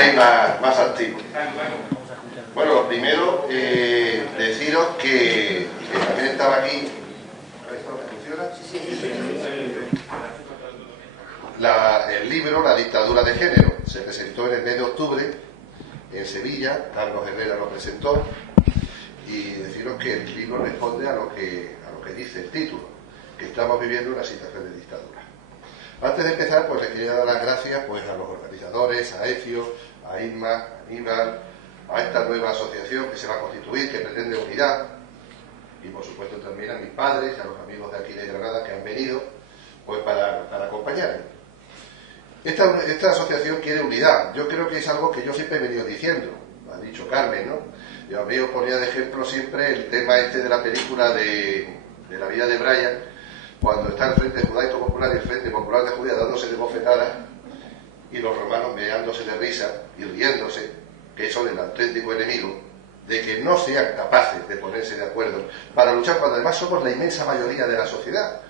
estáis más activos. Bueno, lo primero, deciros que también estaba aquí. El libro La dictadura de género se presentó en el mes de octubre en Sevilla. Carlos Herrera lo presentó, y deciros que el libro responde a lo que dice el título, que estamos viviendo una situación de dictadura. Antes de empezar, pues le quería dar las gracias pues a los organizadores, a Ecio, a Inma, a Aníbal, a esta nueva asociación que se va a constituir, que pretende unidad, y por supuesto también a mis padres, a los amigos de aquí de Granada que han venido pues para acompañarme. Esta asociación quiere unidad. Yo creo que es algo que yo siempre he venido diciendo, lo ha dicho Carmen, ¿no? Yo a mí os ponía de ejemplo siempre el tema de la película de la vida de Brian, cuando está el Frente Judaico Popular y el Frente Popular de Judía dándose de bofetadas y los romanos meándose de risa y riéndose, que son el auténtico enemigo, de que no sean capaces de ponerse de acuerdo para luchar, cuando además somos la inmensa mayoría de la sociedad,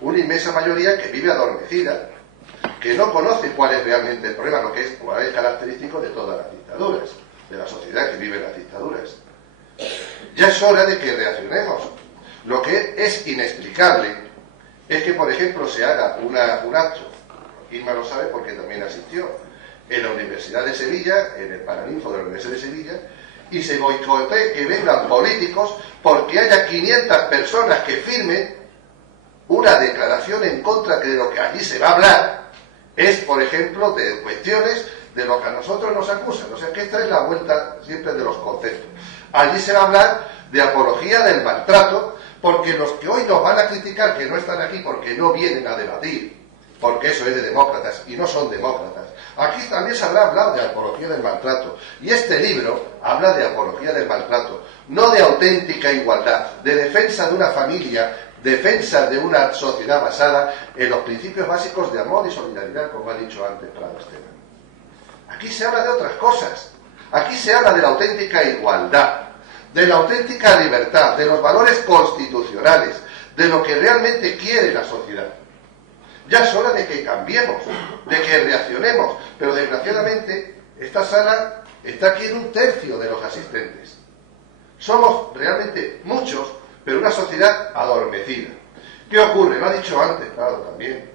una inmensa mayoría que vive adormecida, que no conoce cuál es realmente el problema, lo que es, cuál es el característico de todas las dictaduras, de la sociedad que vive las dictaduras. Ya es hora de que reaccionemos. Lo que es inexplicable es que, por ejemplo, se haga un acto, Irma lo sabe porque también asistió, en la Universidad de Sevilla, en el Paraninfo de la Universidad de Sevilla, y se boicotee que vengan políticos porque haya 500 personas que firmen una declaración en contra de lo que allí se va a hablar. Es, por ejemplo, de cuestiones de lo que a nosotros nos acusan. O sea, que esta es la vuelta siempre de los conceptos. Allí se va a hablar de apología del maltrato, porque los que hoy nos van a criticar que no están aquí porque no vienen a debatir, porque eso es de demócratas y no son demócratas, aquí también se habrá hablado de apología del maltrato. Y este libro habla de apología del maltrato, no de auténtica igualdad, de defensa de una familia, defensa de una sociedad basada en los principios básicos de amor y solidaridad, como ha dicho antes Prado Esteban. Aquí se habla de otras cosas. Aquí se habla de la auténtica igualdad, de la auténtica libertad, de los valores constitucionales, de lo que realmente quiere la sociedad. Ya es hora de que cambiemos, de que reaccionemos, pero desgraciadamente esta sala está aquí en 1/3 de los asistentes. Somos realmente muchos, pero una sociedad adormecida. ¿Qué ocurre? Lo ha dicho antes, claro, también,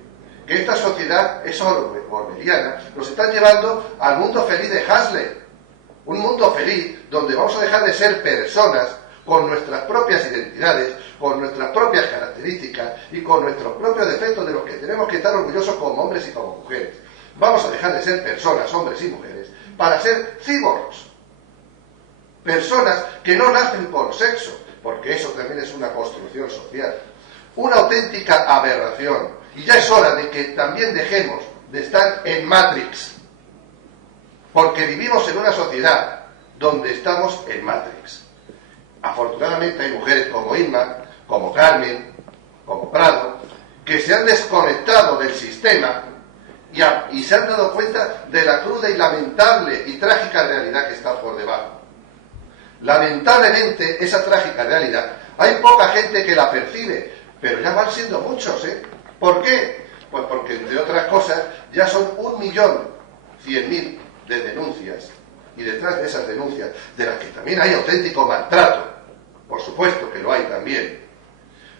que esta sociedad es orwelliana. Nos están llevando al mundo feliz de Huxley, un mundo feliz donde vamos a dejar de ser personas con nuestras propias identidades, con nuestras propias características y con nuestros propios defectos de los que tenemos que estar orgullosos como hombres y como mujeres. Vamos a dejar de ser personas, hombres y mujeres, para ser cyborgs, personas que no nacen por sexo, porque eso también es una construcción social, una auténtica aberración. Y ya es hora de que también dejemos de estar en Matrix, porque vivimos en una sociedad donde estamos en Matrix. Afortunadamente hay mujeres como Irma, como Carmen, como Prado, que se han desconectado del sistema y se han dado cuenta de la cruda y lamentable y trágica realidad que está por debajo. Lamentablemente, esa trágica realidad, hay poca gente que la percibe, pero ya van siendo muchos, ¿eh? ¿Por qué? Pues porque, entre otras cosas, ya son 1.100.000 de denuncias, y detrás de esas denuncias, de las que también hay auténtico maltrato, por supuesto que lo hay también,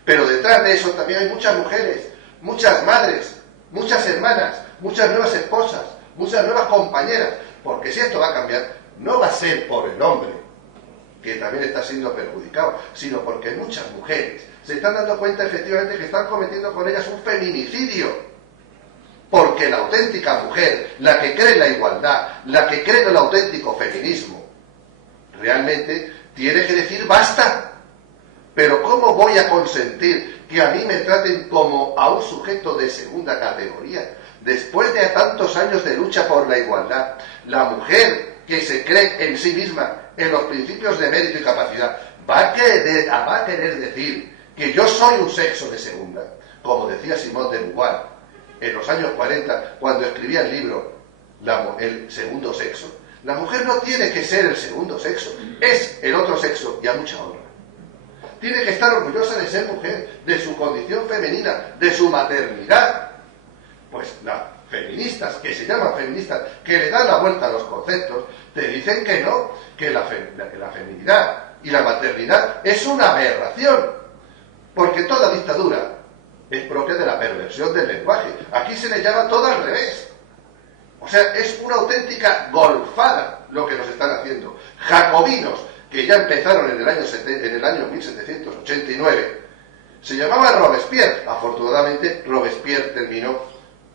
pero detrás de eso también hay muchas mujeres, muchas madres, muchas hermanas, muchas nuevas esposas, muchas nuevas compañeras, porque si esto va a cambiar, no va a ser por el hombre, que también está siendo perjudicado, sino porque muchas mujeres se están dando cuenta efectivamente que están cometiendo con ellas un feminicidio. Porque la auténtica mujer, la que cree en la igualdad, la que cree en el auténtico feminismo, realmente tiene que decir basta. Pero ¿cómo voy a consentir que a mí me traten como a un sujeto de segunda categoría? Después de tantos años de lucha por la igualdad, la mujer que se cree en sí misma, en los principios de mérito y capacidad, va a querer decir que yo soy un sexo de segunda, como decía Simone de Beauvoir en los años 40, cuando escribía el libro El segundo sexo. La mujer no tiene que ser el segundo sexo, es el otro sexo, y a mucha honra. Tiene que estar orgullosa de ser mujer, de su condición femenina, de su maternidad. Pues nada, feministas, que se llaman feministas, que le dan la vuelta a los conceptos, te dicen que no, que la feminidad y la maternidad es una aberración, porque toda dictadura es propia de la perversión del lenguaje. Aquí se le llama todo al revés. O sea, es una auténtica golfada lo que nos están haciendo. Jacobinos, que ya empezaron en el año 1789, se llamaba Robespierre. Afortunadamente, Robespierre terminó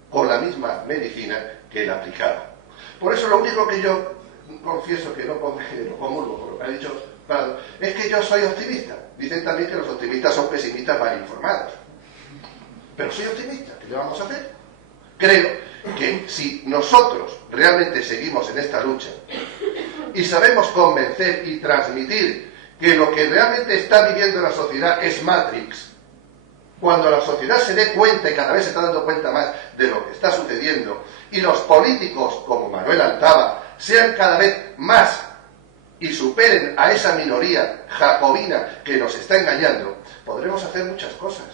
con la misma medicina que él aplicaba. Por eso lo único que yo confieso que no comulgo con lo que ha dicho Prado, es que yo soy optimista. Dicen también que los optimistas son pesimistas mal informados. Pero soy optimista, ¿qué le vamos a hacer? Creo que si nosotros realmente seguimos en esta lucha y sabemos convencer y transmitir que lo que realmente está viviendo la sociedad es Matrix, cuando la sociedad se dé cuenta, y cada vez se está dando cuenta más de lo que está sucediendo, y los políticos como Manuel Altaba sean cada vez más y superen a esa minoría jacobina que nos está engañando, podremos hacer muchas cosas.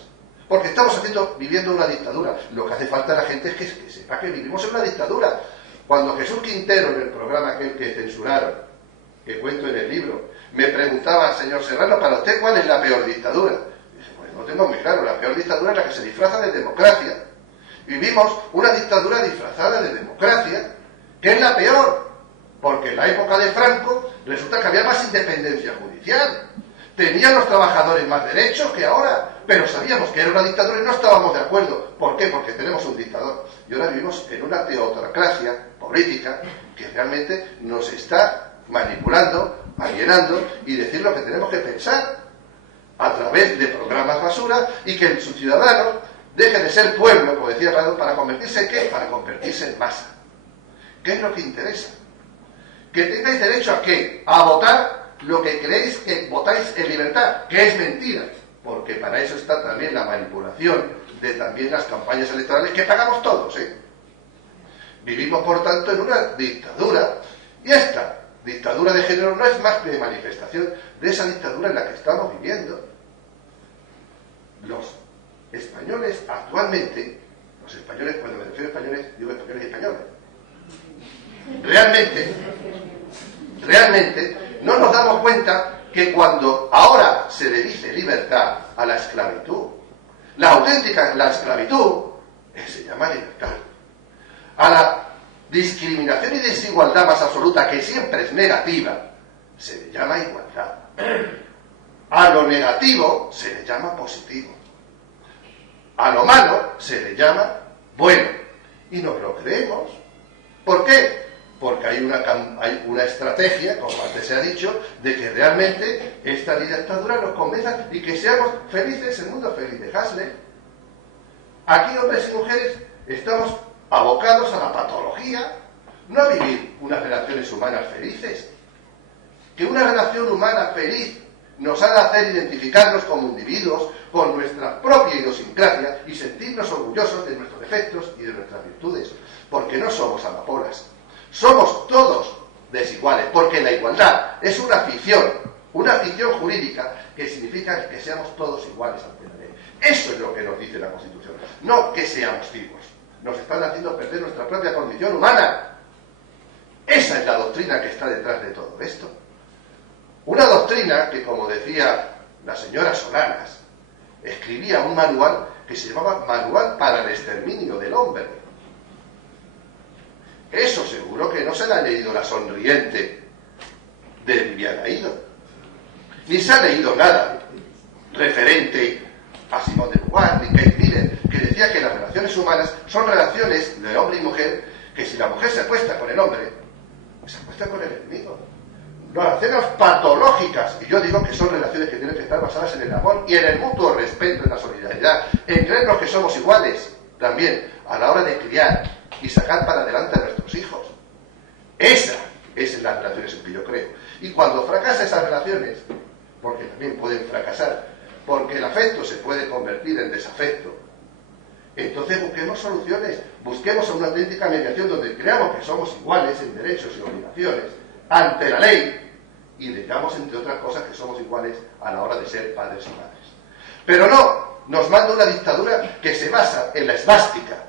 Porque estamos viviendo una dictadura. Lo que hace falta a la gente es que sepa que vivimos en una dictadura. Cuando Jesús Quintero, en el programa aquel que censuraron, que cuento en el libro, me preguntaba, señor Serrano, para usted, ¿cuál es la peor dictadura? Y dije, pues no tengo muy claro. La peor dictadura es la que se disfraza de democracia. Vivimos una dictadura disfrazada de democracia, que es la peor. Porque en la época de Franco resulta que había más independencia judicial. Tenían los trabajadores más derechos que ahora, pero sabíamos que era una dictadura y no estábamos de acuerdo. ¿Por qué? Porque tenemos un dictador. Y ahora vivimos en una teocracia política que realmente nos está manipulando, alienando y decir lo que tenemos que pensar a través de programas basura, y que sus ciudadanos dejen de ser pueblo, como decía Prado, para convertirse en ¿qué? Para convertirse en masa. ¿Qué es lo que interesa? Que tengáis derecho a ¿qué? A votar lo que creéis que votáis en libertad, que es mentira, porque para eso está también la manipulación de también las campañas electorales que pagamos todos, ¿eh? Vivimos, por tanto, en una dictadura, y esta dictadura de género no es más que manifestación de esa dictadura en la que estamos viviendo. Los españoles actualmente, los españoles, cuando me refiero a españoles, digo españoles y españoles, realmente no nos damos cuenta que cuando ahora se le dice libertad a la esclavitud, la esclavitud se llama libertad. A la discriminación y desigualdad más absoluta, que siempre es negativa, se le llama igualdad. A lo negativo se le llama positivo. A lo malo se le llama bueno. Y nos lo creemos. ¿Por qué? Porque hay una estrategia, como antes se ha dicho, de que realmente esta dictadura nos convenza y que seamos felices, el mundo feliz de Huxley. Aquí, hombres y mujeres, estamos abocados a la patología, no a vivir unas relaciones humanas felices. Que una relación humana feliz nos haga hacer identificarnos como individuos con nuestra propia idiosincrasia y sentirnos orgullosos de nuestros defectos y de nuestras virtudes, porque no somos amapolas. Somos todos desiguales, porque la igualdad es una ficción jurídica que significa que seamos todos iguales ante la ley. Eso es lo que nos dice la Constitución, no que seamos tipos. Nos están haciendo perder nuestra propia condición humana. Esa es la doctrina que está detrás de todo esto. Una doctrina que, como decía la señora Solanas, escribía un manual que se llamaba Manual para el Exterminio del Hombre. Eso seguro que no se le ha leído La Sonriente de Viviana Ido, ni se ha leído nada referente a Simone de Beauvoir ni Kate Miller, que decía que las relaciones humanas son relaciones de hombre y mujer, que si la mujer se acuesta con el hombre, se acuesta con el enemigo. Relaciones patológicas, y yo digo que son relaciones que tienen que estar basadas en el amor y en el mutuo respeto, en la solidaridad, en creernos que somos iguales también a la hora de criar y sacar para adelante a nuestros hijos. Esa es las relaciones en que yo creo. Y cuando fracasan esas relaciones, porque también pueden fracasar, porque el afecto se puede convertir en desafecto, entonces busquemos soluciones, busquemos una auténtica mediación donde creamos que somos iguales en derechos y obligaciones ante la ley, y digamos, entre otras cosas, que somos iguales a la hora de ser padres y madres. Pero no, nos manda una dictadura que se basa en la esvástica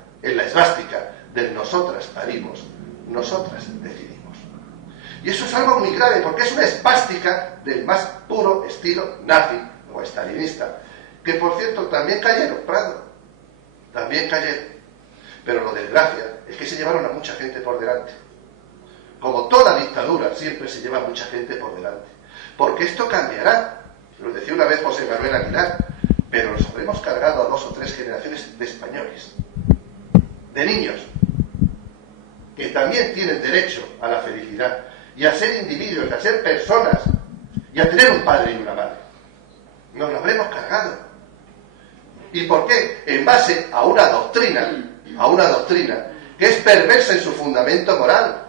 del nosotras parimos, nosotras decidimos. Y eso es algo muy grave, porque es una espástica del más puro estilo nazi o estalinista, que por cierto también cayeron, Prado, también cayeron. Pero lo desgracia es que se llevaron a mucha gente por delante. Como toda dictadura, siempre se lleva a mucha gente por delante. Porque esto cambiará, lo decía una vez José Manuel Aguilar, pero nos habremos cargado a 2 o 3 generaciones de españoles, de niños, que también tienen derecho a la felicidad, y a ser individuos, a ser personas, y a tener un padre y una madre. Nos lo habremos cargado. ¿Y por qué? En base a una doctrina que es perversa en su fundamento moral.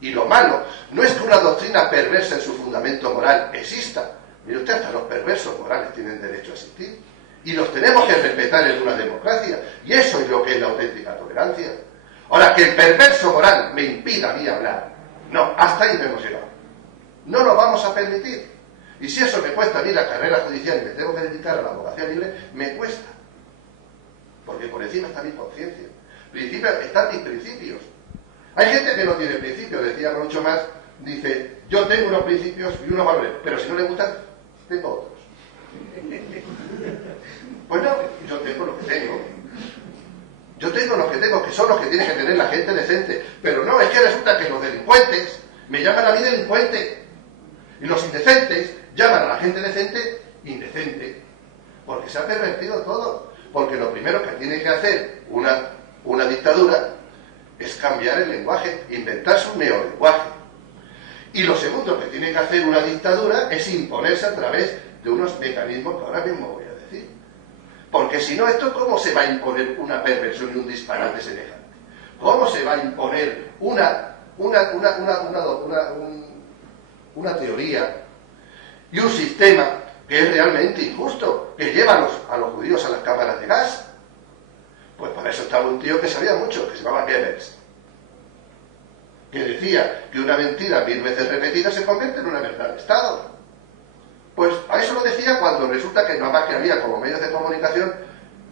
Y lo malo no es que una doctrina perversa en su fundamento moral exista. Mire usted, hasta los perversos morales tienen derecho a existir. Y los tenemos que respetar en una democracia. Y eso es lo que es la auténtica tolerancia. Ahora, que el perverso moral me impida a mí hablar. No, hasta ahí no hemos llegado. No lo vamos a permitir. Y si eso me cuesta a mí la carrera judicial y me tengo que dedicar a la abogacía libre, me cuesta. Porque por encima está mi conciencia. Están mis principios. Hay gente que no tiene principios, decía mucho más, dice, yo tengo unos principios y unos valores, pero si no le gustan, tengo otros. Pues no, yo tengo lo que tengo. Yo tengo los que tengo, que son los que tiene que tener la gente decente. Pero no, es que resulta que los delincuentes me llaman a mí delincuente. Y los indecentes llaman a la gente decente indecente. Porque se ha pervertido todo. Porque lo primero que tiene que hacer una dictadura es cambiar el lenguaje, inventarse un neolenguaje. Y lo segundo que tiene que hacer una dictadura es imponerse a través de unos mecanismos que ahora mismo voy a decir. Porque si no, ¿esto cómo se va a imponer una perversión y un disparate semejante? ¿Cómo se va a imponer una teoría y un sistema que es realmente injusto, que lleva a los judíos a las cámaras de gas? Pues para eso estaba un tío que sabía mucho, que se llamaba Goebbels, que decía que una mentira 1000 veces repetida se convierte en una verdad de Estado. Pues a eso lo decía cuando resulta que nada más que había como medios de comunicación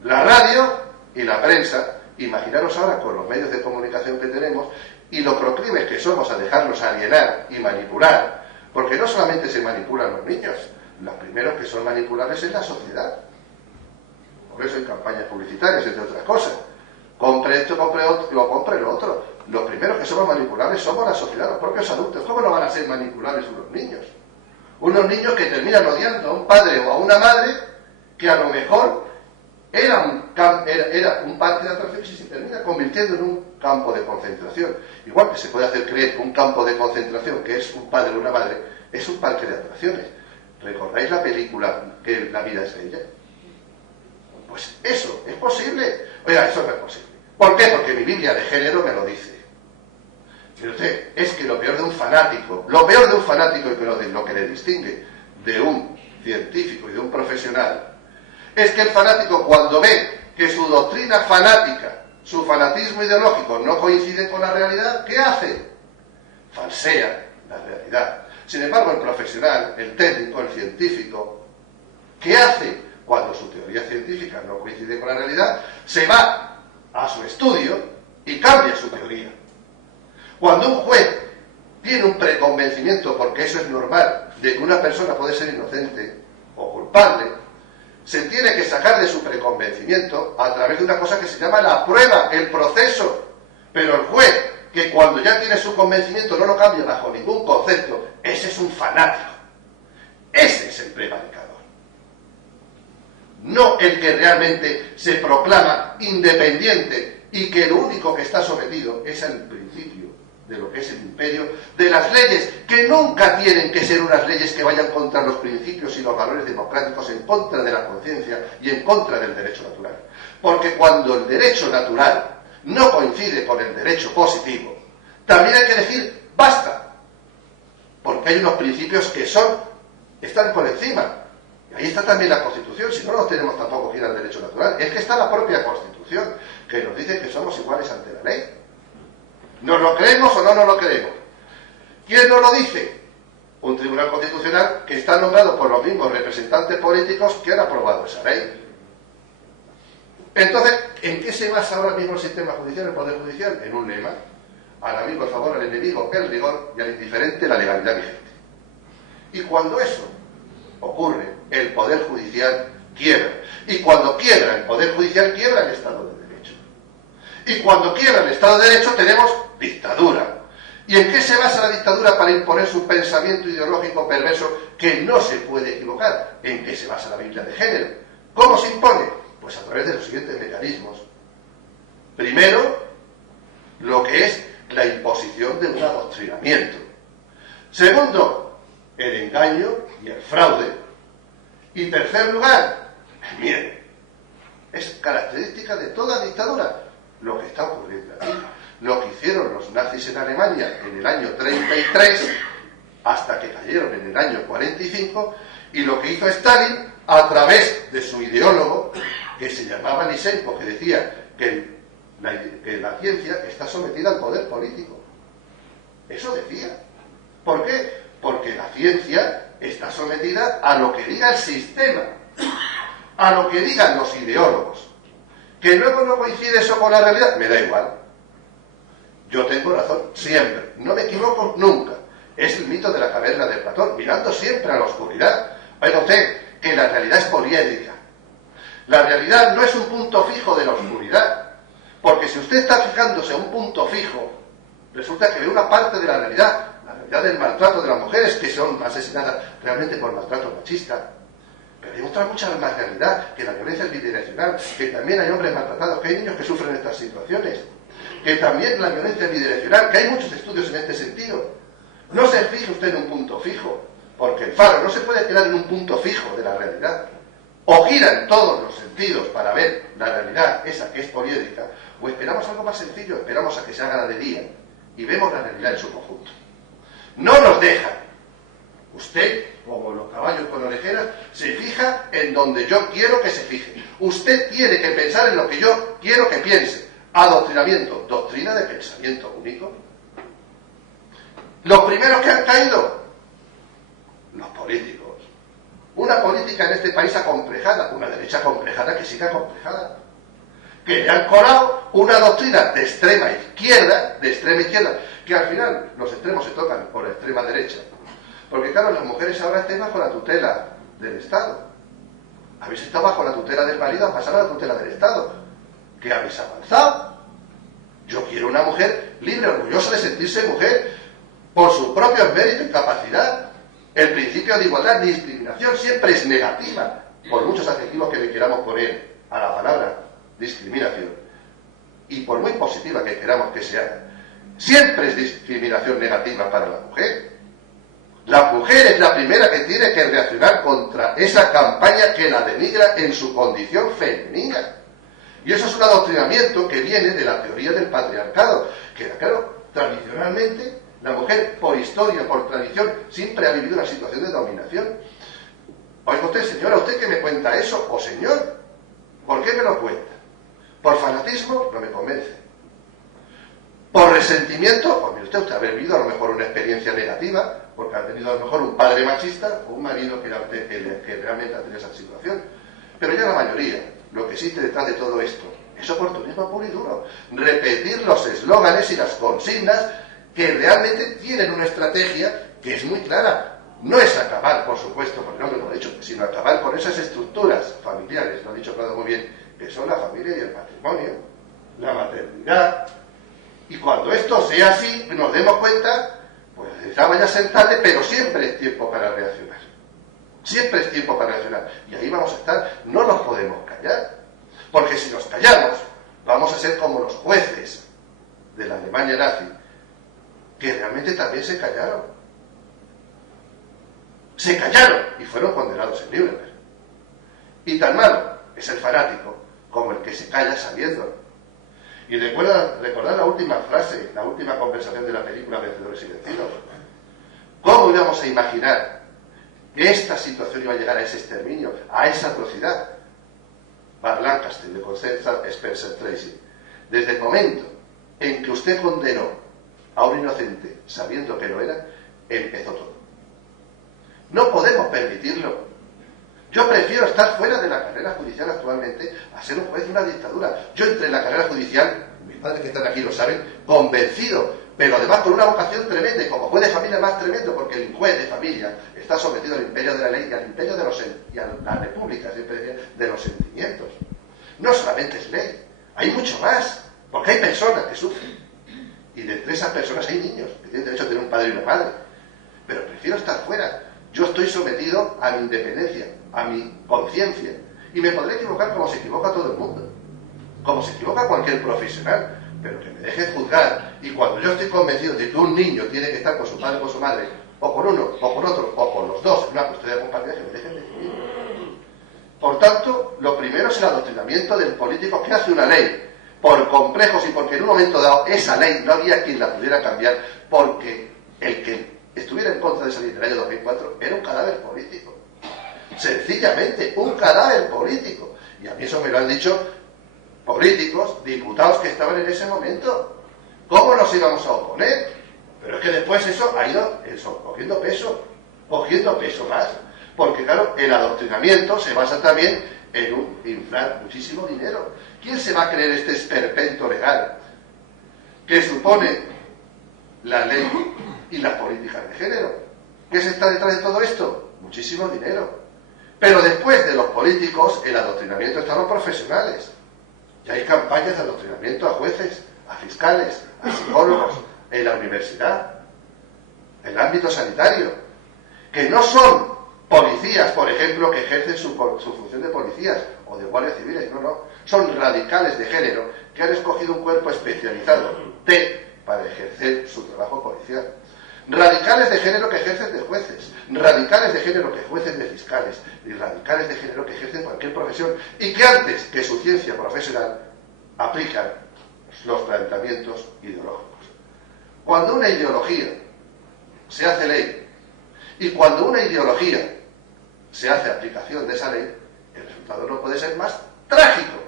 la radio y la prensa. Imaginaros ahora con los medios de comunicación que tenemos y lo proclives que somos a dejarnos alienar y manipular, porque no solamente se manipulan los niños, los primeros que son manipulables es la sociedad. Por eso hay campañas publicitarias, entre otras cosas. Compre esto, compre otro, compre lo otro. Los primeros que somos manipulables somos la sociedad, los propios adultos. ¿Cómo no van a ser manipulables unos niños? Unos niños que terminan odiando a un padre o a una madre que a lo mejor era un parque de atracciones y se termina convirtiendo en un campo de concentración. Igual que se puede hacer creer que un campo de concentración, que es un padre o una madre, es un parque de atracciones. ¿Recordáis la película que La vida es bella? Pues eso es posible. Oiga, eso no es posible. ¿Por qué? Porque mi Biblia de género me lo dice. Pero usted, es que lo peor de un fanático y que lo que le distingue de un científico y de un profesional, es que el fanático, cuando ve que su doctrina fanática, su fanatismo ideológico no coincide con la realidad, ¿qué hace? Falsea la realidad. Sin embargo, el profesional, el técnico, el científico, ¿qué hace? Cuando su teoría científica no coincide con la realidad, se va a su estudio y cambia su teoría. Cuando un juez tiene un preconvencimiento, porque eso es normal, de que una persona puede ser inocente o culpable, se tiene que sacar de su preconvencimiento a través de una cosa que se llama la prueba, el proceso. Pero el juez, que cuando ya tiene su convencimiento no lo cambia bajo ningún concepto, ese es un fanático. Ese es el prevaricador. No el que realmente se proclama independiente y que lo único que está sometido es al principio de lo que es el imperio, de las leyes que nunca tienen que ser unas leyes que vayan contra los principios y los valores democráticos, en contra de la conciencia y en contra del derecho natural. Porque cuando el derecho natural no coincide con el derecho positivo, también hay que decir basta, porque hay unos principios que están por encima. Y ahí está también la Constitución. Si no nos tenemos tampoco que ir al derecho natural, es que está la propia Constitución, que nos dice que somos iguales ante la ley. ¿Nos lo creemos o no nos lo creemos? ¿Quién nos lo dice? Un tribunal constitucional que está nombrado por los mismos representantes políticos que han aprobado esa ley. Entonces, ¿en qué se basa ahora mismo el sistema judicial, el Poder Judicial? En un lema: al amigo el favor, al enemigo el rigor y al indiferente la legalidad vigente. Y cuando eso ocurre, el Poder Judicial quiebra. Y cuando quiebra el Poder Judicial, quiebra el Estado de Derecho. Y cuando quiebra el Estado de Derecho, tenemos dictadura. ¿Y en qué se basa la dictadura para imponer su pensamiento ideológico perverso que no se puede equivocar? ¿En qué se basa la Biblia de género? ¿Cómo se impone? Pues a través de los siguientes mecanismos. Primero, lo que es la imposición de un adoctrinamiento. Segundo, el engaño y el fraude. Y tercer lugar, el miedo. Es característica de toda dictadura lo que está ocurriendo aquí. Lo que hicieron los nazis en Alemania en el año 33 hasta que cayeron en el año 45, y lo que hizo Stalin a través de su ideólogo, que se llamaba Lysenko, que decía que la ciencia está sometida al poder político. Eso decía. ¿Por qué? Porque la ciencia está sometida a lo que diga el sistema, a lo que digan los ideólogos. Que luego no coincide eso con la realidad, me da igual. Yo tengo razón siempre, no me equivoco nunca. Es el mito de la caverna de Platón, mirando siempre a la oscuridad. Oiga usted, que la realidad es poliédrica. La realidad no es un punto fijo de la oscuridad, porque si usted está fijándose a un punto fijo, resulta que ve una parte de la realidad del maltrato de las mujeres que son asesinadas realmente por maltrato machista. Pero hay otra mucha más realidad, que la violencia es bidireccional, que también hay hombres maltratados, que hay niños que sufren estas situaciones, que también la violencia es bidireccional, que hay muchos estudios en este sentido. No se fije usted en un punto fijo, porque el faro no se puede quedar en un punto fijo de la realidad. O gira en todos los sentidos para ver la realidad, esa que es poliédrica, o esperamos algo más sencillo, esperamos a que se haga la de día y vemos la realidad en su conjunto. No nos dejan. Usted, como los caballos con orejeras, se fija en donde yo quiero que se fije. Usted tiene que pensar en lo que yo quiero que piense. Adoctrinamiento, doctrina de pensamiento único. Los primeros que han caído, los políticos. Una política en este país acomplejada, una derecha acomplejada que siga acomplejada. Que le han colado una doctrina de extrema izquierda, que al final los extremos se tocan por la extrema derecha. Porque claro, las mujeres ahora están bajo la tutela del Estado. Habéis estado bajo la tutela del marido a pasar a la tutela del Estado. ¿Qué habéis avanzado? Yo quiero una mujer libre, orgullosa de sentirse mujer, por sus propios méritos y capacidad. El principio de igualdad ni discriminación siempre es negativa, por muchos adjetivos que le queramos poner a la palabra discriminación, y por muy positiva que queramos que sea, siempre es discriminación negativa para la mujer. La mujer es la primera que tiene que reaccionar contra esa campaña que la denigra en su condición femenina. Y eso es un adoctrinamiento que viene de la teoría del patriarcado, que claro, tradicionalmente la mujer, por historia, por tradición, siempre ha vivido una situación de dominación. Oiga usted, señora, ¿usted qué me cuenta eso? O señor, ¿por qué me lo cuenta? ¿Por fanatismo? No me convence. ¿Por resentimiento? Pues mire usted ha vivido a lo mejor una experiencia negativa, porque ha tenido a lo mejor un padre machista o un marido que realmente ha tenido esa situación. Pero ya la mayoría, lo que existe detrás de todo esto es oportunismo puro y duro. Repetir los eslóganes y las consignas que realmente tienen una estrategia que es muy clara. No es acabar, por supuesto, porque no lo hemos dicho, sino acabar con esas estructuras familiares, lo ha dicho Prado muy bien, que son la familia y el matrimonio, la maternidad. Y cuando esto sea así, nos demos cuenta, pues ya vaya a ser tarde, pero siempre es tiempo para reaccionar. Siempre es tiempo para reaccionar. Y ahí vamos a estar, no nos podemos callar. Porque si nos callamos, vamos a ser como los jueces de la Alemania nazi, que realmente también se callaron. Se callaron y fueron condenados en Nuremberg. Y tan malo es el fanático como el que se calla sabiéndolo. Y recordad la última frase, la última conversación de la película Vencedores y Vencidos. ¿Cómo íbamos a imaginar que esta situación iba a llegar a ese exterminio, a esa atrocidad? Bart Lancaster, de Constanza Spencer Tracy. Desde el momento en que usted condenó a un inocente sabiendo que lo era, empezó todo. No podemos permitirlo. Yo prefiero estar fuera de la carrera judicial actualmente a ser un juez de una dictadura. Yo entré en la carrera judicial, mis padres que están aquí lo saben, convencido, pero además con una vocación tremenda, y como juez de familia más tremendo, porque el juez de familia está sometido al imperio de la ley y al imperio de y a la república, de los sentimientos. No solamente es ley, hay mucho más, porque hay personas que sufren. Y de entre esas personas hay niños que tienen derecho a tener un padre y una madre. Pero prefiero estar fuera. Yo estoy sometido a mi independencia, a mi conciencia. Y me podré equivocar como se equivoca todo el mundo. Como se equivoca cualquier profesional. Pero que me dejen juzgar. Y cuando yo estoy convencido de que un niño tiene que estar con su padre o con su madre, o con uno, o con otro, o con los dos, en una custodia compartida, que me dejen decidir. Por tanto, lo primero es el adoctrinamiento del político que hace una ley por complejos y porque en un momento dado esa ley no había quien la pudiera cambiar, porque el que estuviera en contra de esa ley del año 2004 era un cadáver político. Sencillamente, un cadáver político. Y a mí eso me lo han dicho políticos, diputados que estaban en ese momento. ¿Cómo nos íbamos a oponer? Pero es que después eso ha ido cogiendo peso más. Porque claro, el adoctrinamiento se basa también en un inflar muchísimo dinero. ¿Quién se va a creer este esperpento legal que supone la ley y las políticas de género? ¿Qué se está detrás de todo esto? Muchísimo dinero. Pero después de los políticos, el adoctrinamiento está en los profesionales. Ya hay campañas de adoctrinamiento a jueces, a fiscales, a psicólogos, en la universidad, en el ámbito sanitario, que no son policías, por ejemplo, que ejercen su función de policías o de guardias civiles, no. Son radicales de género que han escogido un cuerpo especializado, para ejercer su trabajo policial. Radicales de género que ejercen de jueces, radicales de género que juecen de fiscales, y radicales de género que ejercen cualquier profesión y que antes que su ciencia profesional aplican los planteamientos ideológicos. Cuando una ideología se hace ley y cuando una ideología se hace aplicación de esa ley, el resultado no puede ser más trágico.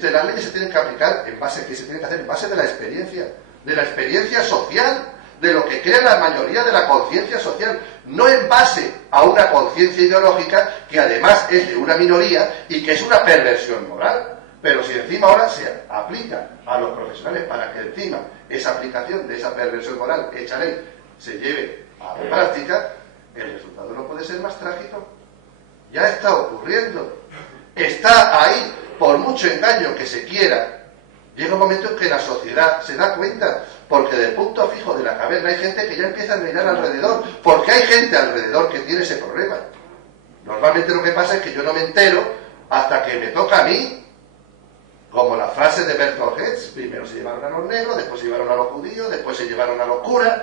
Las leyes se tienen que aplicar en base, que se tienen que hacer en base de la experiencia social, de lo que crea la mayoría de la conciencia social, no en base a una conciencia ideológica que además es de una minoría y que es una perversión moral. Pero si encima ahora se aplica a los profesionales para que encima esa aplicación de esa perversión moral hecha ley se lleve a la práctica, el resultado no puede ser más trágico. Ya está ocurriendo, está ahí. Por mucho engaño que se quiera, llega un momento en que la sociedad se da cuenta, porque del punto fijo de la caverna hay gente que ya empieza a mirar alrededor, porque hay gente alrededor que tiene ese problema. Normalmente lo que pasa es que yo no me entero hasta que me toca a mí, como la frase de Bertolt Brecht: primero se llevaron a los negros, después se llevaron a los judíos, después se llevaron a los curas,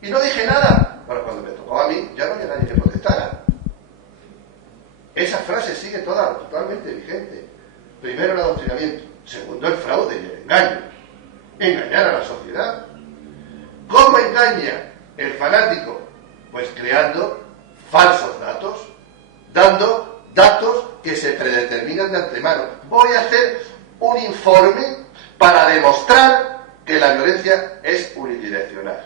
y no dije nada. Bueno, cuando me tocó a mí, ya no había nadie que protestara. Esa frase sigue totalmente vigente. Primero el adoctrinamiento, segundo el fraude y el engaño. Engañar a la sociedad. ¿Cómo engaña el fanático? Pues creando falsos datos, dando datos que se predeterminan de antemano. Voy a hacer un informe para demostrar que la violencia es unidireccional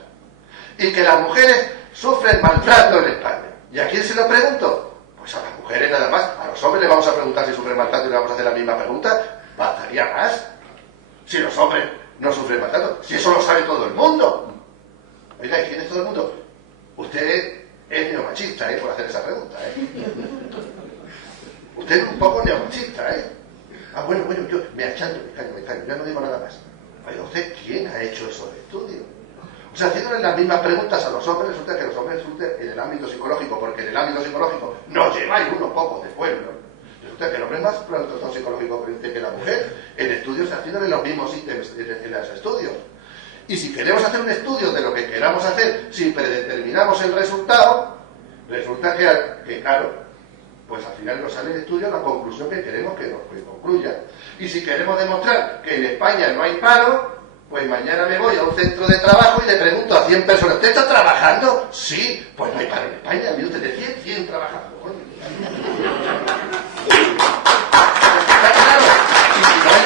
y que las mujeres sufren maltrato en España. ¿Y a quién se lo pregunto? Pues a las mujeres nada más. A los hombres le vamos a preguntar si sufren maltrato y le vamos a hacer la misma pregunta. Bastaría más. Si los hombres no sufren maltrato, si eso lo sabe todo el mundo. Oiga, ¿y quién es todo el mundo? Usted es neomachista, por hacer esa pregunta, Usted es un poco neomachista, Ah, bueno, yo me callo, ya no digo nada más. Oiga, ¿usted quién ha hecho eso de estudio? O sea, haciéndole las mismas preguntas a los hombres, resulta que los hombres sufren en el ámbito psicológico, porque en el ámbito psicológico nos lleváis unos pocos de pueblo. Resulta que el hombre es más plantón psicológico que la mujer. En estudios, haciéndole los mismos ítems en los estudios. Y si queremos hacer un estudio de lo que queramos hacer, si predeterminamos el resultado, resulta que claro, pues al final nos sale el estudio la conclusión que queremos que concluya. Y si queremos demostrar que en España no hay paro, pues mañana me voy a un centro de trabajo y le pregunto a 100 personas: ¿usted está trabajando? Sí, pues no hay paro en España. Mire usted, de 100 trabajando. Está claro. Y si no hay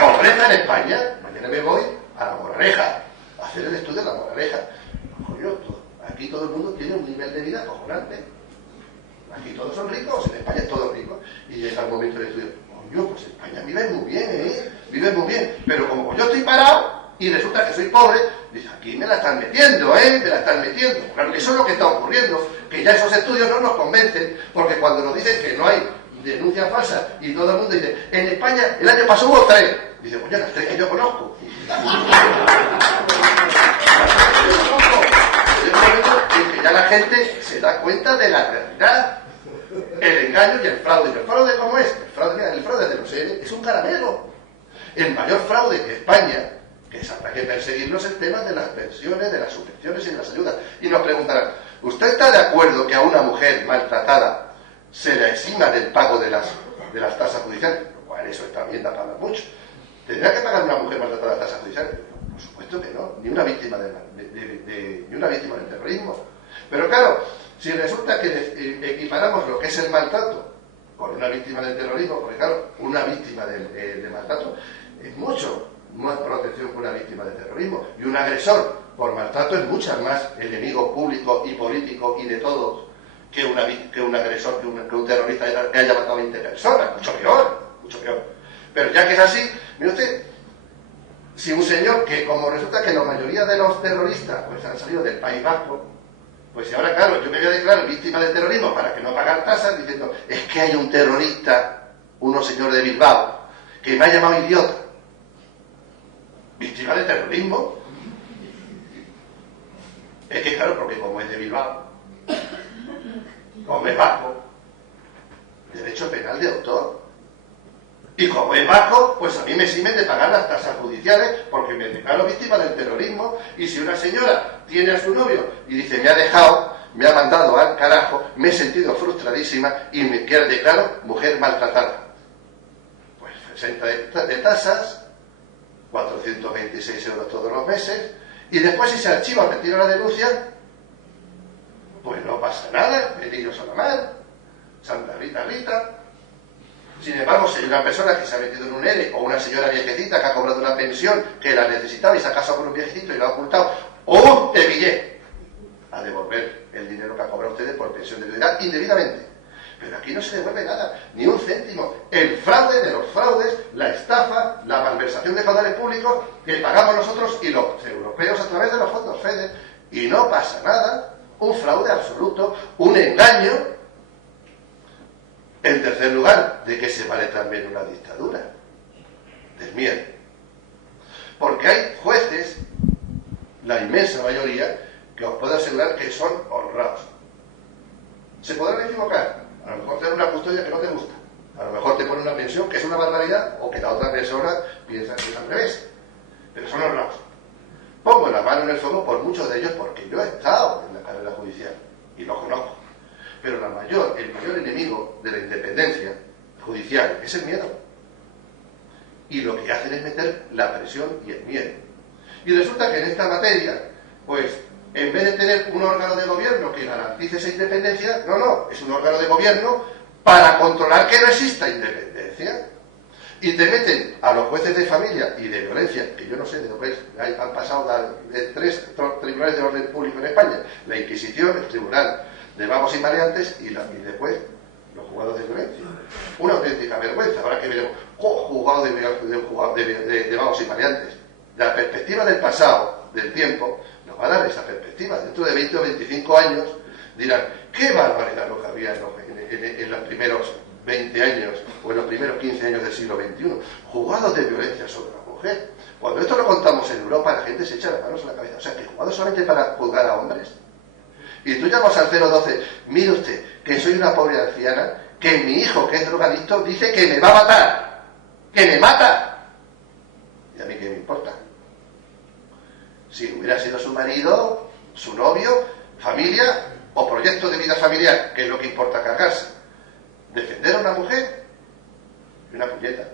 pobreza en España, mañana me voy a La Moraleja a hacer el estudio de La Moraleja. Coño, aquí todo el mundo tiene un nivel de vida acojonante. aquí todos son ricos, en España todos ricos, y llega el momento del estudio, coño, pues en España viven muy bien, viven muy bien, pero como yo estoy parado, y resulta que soy pobre, dice, aquí me la están metiendo, me la están metiendo. Claro, eso es lo que está ocurriendo, que ya esos estudios no nos convencen, porque cuando nos dicen que no hay denuncias falsas, y todo el mundo dice, en España el año pasado hubo 3, dice, pues ya las 3 que yo conozco. Es un momento en que ya la gente se da cuenta de la realidad, el engaño y el fraude. ¿Y el fraude cómo es? El fraude de los seres es un caramelo. El mayor fraude que España, que habrá que perseguirlo, es el tema de las pensiones, de las subvenciones y de las ayudas. Y nos preguntarán, ¿usted está de acuerdo que a una mujer maltratada se le exima del pago de las tasas judiciales? Lo cual eso también da para hablar mucho. ¿Tendrá que pagar una mujer maltratada las tasas judiciales? Por supuesto que no, ni una víctima ni una víctima del terrorismo. Pero claro, si resulta que equiparamos lo que es el maltrato con una víctima del terrorismo, porque claro, una víctima de maltrato es mucho más protección que una víctima de terrorismo, y un agresor por maltrato es mucho más enemigo público y político y de todos que un agresor, que un terrorista que haya matado a 20 personas, mucho peor. Pero ya que es así, mire usted, si un señor que, como resulta que la mayoría de los terroristas pues han salido del País Vasco, pues si ahora, claro, yo me voy a declarar víctima de terrorismo para que no pagar tasas, diciendo, es que hay un terrorista, unos señores de Bilbao, que me ha llamado idiota. Víctima de terrorismo. Es que claro, porque como es de Bilbao, como es vasco, derecho penal de autor. Y como es vasco, pues a mí me eximen de pagar las tasas judiciales porque me declaro víctima del terrorismo. Y si una señora tiene a su novio y dice, me ha dejado, me ha mandado al carajo, me he sentido frustradísima y me declaro mujer maltratada, pues 60 de tasas, 426 euros todos los meses, y después si se archiva o retira la denuncia, pues no pasa nada, peligros a la mar, Santa Rita Rita. Sin embargo, si hay una persona que se ha metido en un ERE, o una señora viejecita que ha cobrado una pensión que la necesitaba y se ha casado con un viejecito y lo ha ocultado, ¡oh, te pillé! A devolver el dinero que ha cobrado ustedes por pensión de viudedad indebidamente. Pero aquí no se devuelve nada, ni un céntimo. El fraude de los fraudes, la estafa, la malversación de caudales públicos que pagamos nosotros y los europeos a través de los fondos FEDER. Y no pasa nada, un fraude absoluto, un engaño. En tercer lugar, ¿de qué se vale también una dictadura? Del miedo. Porque hay jueces, la inmensa mayoría, que os puedo asegurar que son honrados. Se podrán equivocar. A lo mejor te dan una custodia que no te gusta. A lo mejor te ponen una pensión que es una barbaridad o que la otra persona piensa que es al revés. Pero son honrados. Pongo la mano en el fuego por muchos de ellos porque yo he estado en la carrera judicial y lo conozco. Pero el mayor enemigo de la independencia judicial es el miedo. Y lo que hacen es meter la presión y el miedo. Y resulta que en esta materia, pues, en vez de tener un órgano de gobierno que garantice esa independencia, no, es un órgano de gobierno para controlar que no exista independencia. Y te meten a los jueces de familia y de violencia, que yo no sé de dónde han pasado de 3 tribunales de orden público en España: la Inquisición, el Tribunal de Vagos y Maleantes y después los juzgados de violencia. Una auténtica vergüenza. Ahora que veremos juzgados de vagos y maleantes, la perspectiva del pasado, del tiempo, nos va a dar esa perspectiva. Dentro de 20 o 25 años dirán, qué barbaridad lo que había en los primeros 20 años o en los primeros 15 años del siglo XXI, juzgados de violencia sobre la mujer. Cuando esto lo contamos en Europa, la gente se echa las manos en la cabeza. O sea, que juzgados solamente para juzgar a hombres. Y tú llamas al 012, mire usted, que soy una pobre anciana, que mi hijo, que es drogadicto, dice que me va a matar, que me mata. ¿Y a mí qué me importa? Si hubiera sido su marido, su novio, familia o proyecto de vida familiar, que es lo que importa cargarse. Defender a una mujer y una puñeta,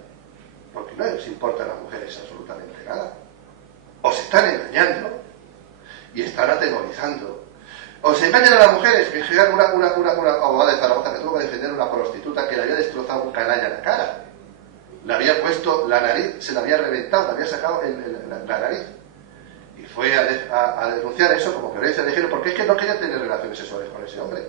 porque no les importa a las mujeres absolutamente nada. O se están engañando y están atemorizando. O se engañan a las mujeres. Fijaros una abogada de Zaragoza que tuvo que defender a una prostituta que le había destrozado un canalla en la cara. Le había puesto la nariz, se la había reventado, le había sacado la nariz. Y fue a denunciar eso como violencia de género, porque es que no quería tener relaciones sexuales con ese hombre.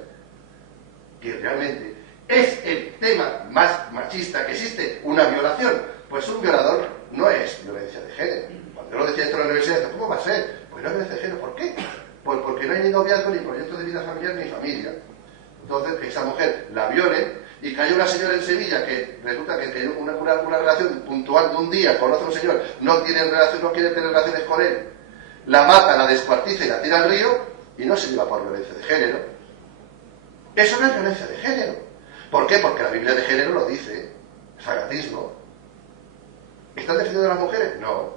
que realmente es el tema más machista que existe, una violación. Pues un violador no es violencia de género. Cuando yo lo decía dentro de la universidad, ¿cómo va a ser? Pues no es violencia de género. ¿Por qué? Pues porque no hay ni noviazgo, ni proyecto de vida familiar, ni familia. Entonces, que esa mujer la viole y que haya una señora en Sevilla que resulta que tiene una relación puntual de un día, conoce a un señor, no quiere tener relaciones con él, la mata, la descuartiza y la tira al río y no se lleva por violencia de género. Eso no es violencia de género. ¿Por qué? Porque la Biblia de género lo dice. Fanatismo. ¿Están defendiendo a las mujeres? No.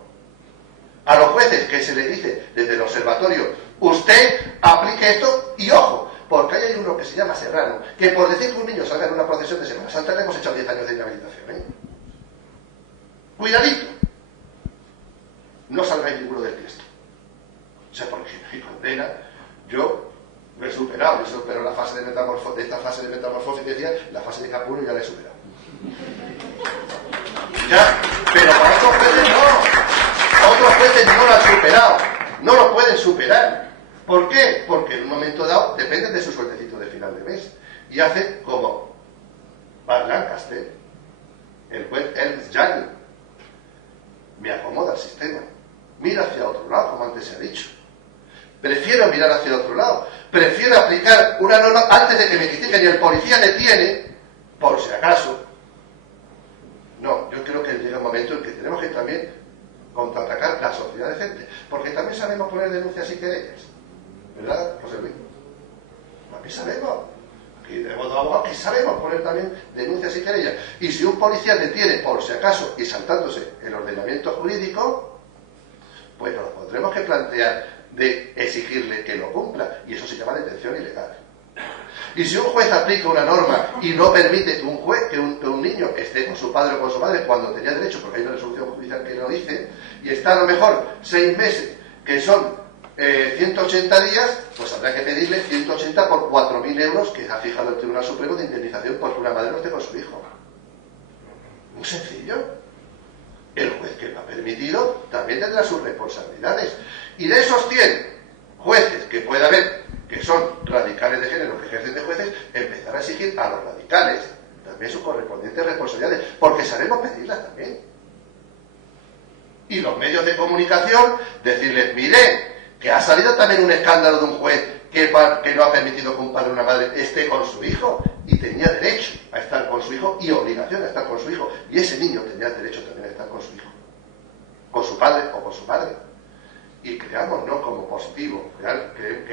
A los jueces que se les dice desde el observatorio, usted aplique esto y ojo, porque hay uno que se llama Serrano, que por decir que un niño salga en una procesión de Semana Santa le hemos echado 10 años de inhabilitación, ¿eh? Cuidadito. No salgáis ninguno del Cristo. O sea, porque mi condena, yo lo he superado, pero la fase de esta fase de metamorfosis que decía, la fase de Capullo ya la he superado. Ya, pero para otros jueces no. Otros jueces no lo han superado. No lo pueden superar. ¿Por qué? Porque en un momento dado dependen de su sueltecito de final de mes. Y hace como Bart Lancaster, el juez Ernst Jagger. Me acomoda el sistema. Mira hacia otro lado, como antes se ha dicho. Prefiero mirar hacia otro lado. Prefiero aplicar una norma antes de que me critiquen y el policía detiene, por si acaso. No, yo creo que llega un momento en que tenemos que también contraatacar la sociedad decente. Porque también sabemos poner denuncias y querellas. ¿Verdad, José Luis? Aquí sabemos. Aquí tenemos dos abogados que sabemos poner también denuncias y querellas. Y si un policía detiene, por si acaso, y saltándose el ordenamiento jurídico, pues nos tendremos que plantear de exigirle que lo cumpla. Y eso se llama detención ilegal. Y si un juez aplica una norma y no permite que un niño esté con su padre o con su madre cuando tenía derecho, porque hay una resolución judicial que lo dice, y está a lo mejor 6 meses, que son 180 días, pues habrá que pedirle 180 por 4.000 euros que ha fijado el Tribunal Supremo de indemnización porque una madre no esté con su hijo. Muy sencillo. El juez que lo ha permitido también tendrá sus responsabilidades. Y de esos 100 jueces que puede haber, que son radicales de género, que ejercen de jueces, empezar a exigir a los radicales también sus correspondientes responsabilidades, porque sabemos pedirlas también. Y los medios de comunicación, decirles, miren, que ha salido también un escándalo de un juez que no ha permitido que un padre o una madre esté con su hijo, y tenía derecho a estar con su hijo y obligación a estar con su hijo, y ese niño tenía derecho también a estar con su hijo, con su padre o con su madre. Y creamos no como positivo, que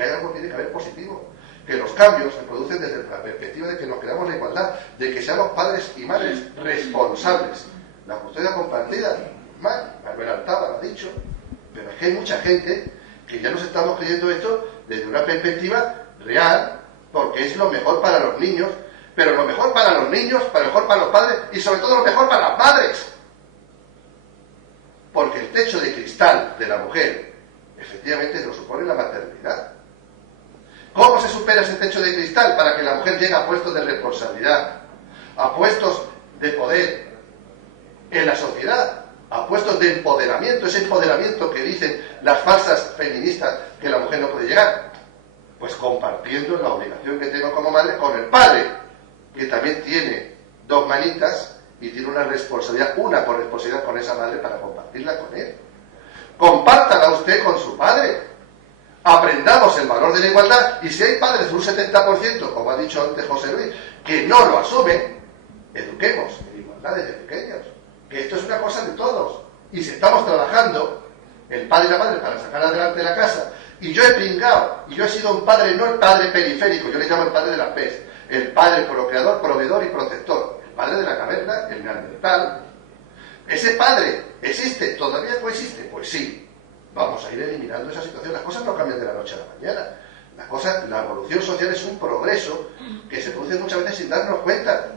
hay algo que tiene que haber positivo, que los cambios se producen desde la perspectiva de que nos creamos la igualdad, de que seamos padres y madres responsables. La custodia compartida, Manuel Altaba lo ha dicho, pero es que hay mucha gente que ya nos estamos creyendo esto desde una perspectiva real, porque es lo mejor para los niños, pero lo mejor para los niños, lo mejor para los padres y sobre todo lo mejor para las madres. Porque el techo de cristal de la mujer efectivamente lo supone la maternidad. ¿Cómo se supera ese techo de cristal para que la mujer llegue a puestos de responsabilidad, a puestos de poder en la sociedad, a puestos de empoderamiento, ese empoderamiento que dicen las falsas feministas que la mujer no puede llegar? Pues compartiendo la obligación que tengo como madre con el padre, que también tiene 2 manitas y tiene una responsabilidad, una corresponsabilidad con esa madre para compartirla con él. Compártala usted con su padre. Aprendamos el valor de la igualdad, y si hay padres de un 70%, como ha dicho antes José Luis, que no lo asumen, eduquemos en igualdad desde pequeños, que esto es una cosa de todos. Y si estamos trabajando, el padre y la madre, para sacar adelante la casa, y yo he pringado, y yo he sido un padre, no el padre periférico, yo le llamo el padre de la pez, el padre procreador, proveedor y protector, el padre de la caverna, el neandertal. ¿Ese padre existe? ¿Todavía coexiste? Pues sí. Vamos a ir eliminando esa situación. Las cosas no cambian de la noche a la mañana. La evolución social es un progreso que se produce muchas veces sin darnos cuenta.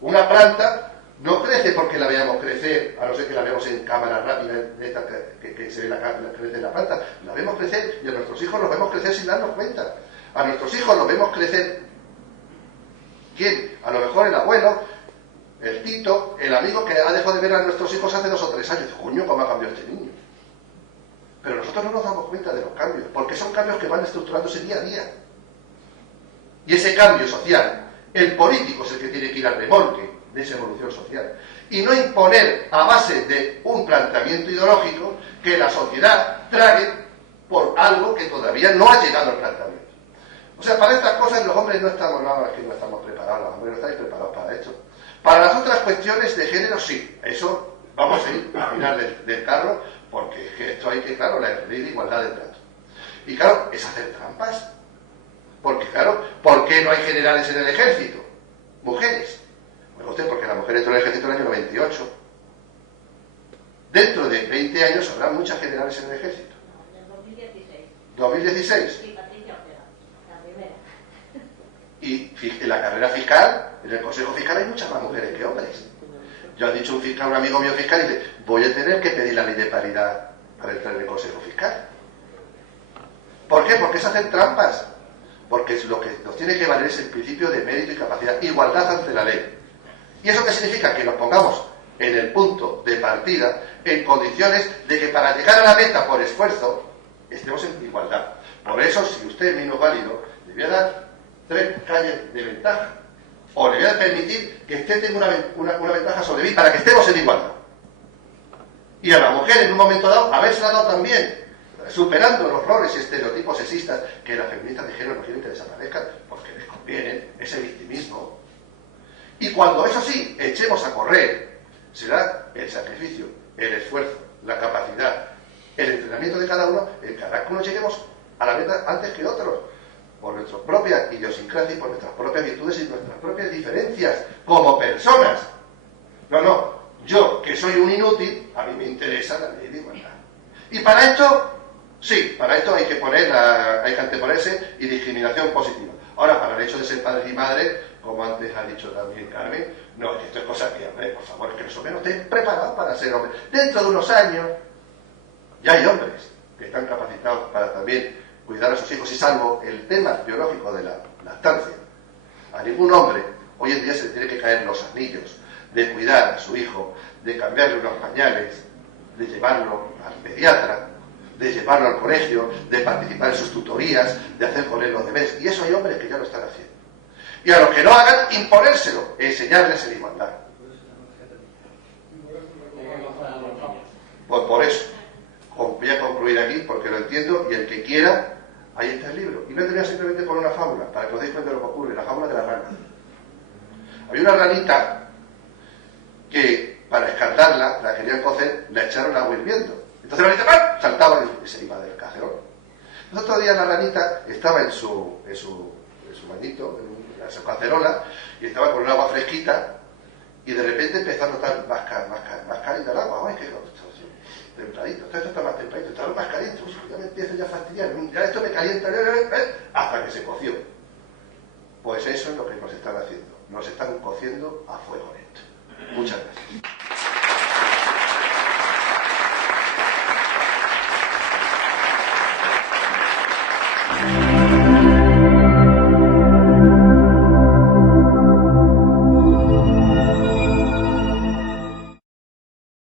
Una planta no crece porque la veamos crecer, a no ser que la veamos en cámara rápida, que se ve crece la planta. La vemos crecer y a nuestros hijos los vemos crecer sin darnos cuenta. A nuestros hijos los vemos crecer. ¿Quién? A lo mejor el abuelo, el tito, el amigo que ha dejado de ver a nuestros hijos hace 2 o 3 años. Coño, ¿cómo ha cambiado este niño? Pero nosotros no nos damos cuenta de los cambios, porque son cambios que van estructurándose día a día. Y ese cambio social, el político es el que tiene que ir al remolque de esa evolución social. Y no imponer a base de un planteamiento ideológico que la sociedad trague por algo que todavía no ha llegado al planteamiento. O sea, para estas cosas los hombres no estamos, que no estamos preparados, los hombres no estáis preparados para esto. Para las otras cuestiones de género, sí, eso vamos a ir al final del carro, porque es que esto hay que, claro, la ley de igualdad de trato. Y claro, es hacer trampas. Porque claro, ¿por qué no hay generales en el ejército? Mujeres. Bueno, usted, porque la mujer entró en el ejército en el año 98. Dentro de 20 años habrá muchas generales en el ejército. En 2016. ¿2016? Sí, Patricia Ortega, la primera. Y en la carrera fiscal, en el Consejo Fiscal hay muchas más mujeres que hombres. Yo ha dicho un fiscal, un amigo mío fiscal, y dice, voy a tener que pedir la ley de paridad para entrar en el Consejo Fiscal. ¿Por qué? Porque se hacen trampas. Porque es lo que nos tiene que valer es el principio de mérito y capacidad, igualdad ante la ley. ¿Y eso qué significa? Que nos pongamos en el punto de partida, en condiciones de que para llegar a la meta por esfuerzo, estemos en igualdad. Por eso, si usted es minusválido, le voy a dar 3 calles de ventaja. O le voy a permitir que usted tenga una ventaja sobre mí para que estemos en igualdad. Y a la mujer, en un momento dado, habérsela dado también, superando los roles y estereotipos sexistas que las feministas de género no quieren que desaparezcan, porque les conviene ese victimismo. Y cuando, eso sí, echemos a correr, será el sacrificio, el esfuerzo, la capacidad, el entrenamiento de cada uno, el que hará que uno lleguemos a la meta antes que otros, por nuestra propia idiosincrasia y por nuestras propias virtudes y nuestras propias diferencias como personas. No, yo, que soy un inútil, a mí me interesa la ley de igualdad. Y para esto, sí, para esto hay que anteponerse y discriminación positiva. Ahora, para el hecho de ser padres y madres, como antes ha dicho también Carmen, no, esto es cosa que, hombre, por favor, que los hombres no estén preparados para ser hombres. Dentro de unos años, ya hay hombres que están capacitados para también cuidar a sus hijos, y salvo el tema biológico de la lactancia, a ningún hombre hoy en día se le tiene que caer los anillos de cuidar a su hijo, de cambiarle unos pañales, de llevarlo al pediatra, de llevarlo al colegio, de participar en sus tutorías, de hacer con él los deberes. Y eso hay hombres que ya lo están haciendo. Y a los que no hagan, imponérselo, enseñarles en igualdad. Pues por eso, voy a concluir aquí porque lo entiendo, y el que quiera, ahí está el libro. Y no tendría simplemente por una fábula, para que os deis cuenta de lo que ocurre, la fábula de la rana. Había una ranita que, para escaldarla, la querían cocer, la echaron agua hirviendo. Entonces la ranita ¡pam! Saltaba y se iba del caserón. Entonces otro día la ranita estaba en su bañito, en su cacerola, y estaba con el agua fresquita, y de repente empezó a notar más caliente el agua. ¡Ay, qué templadito! Esto está más templadito, está más caliente. Ya me empiezo ya a fastidiar, ya esto me calienta, hasta que se coció. Pues eso es lo que nos están haciendo. Nos están cociendo a fuego lento. Muchas gracias.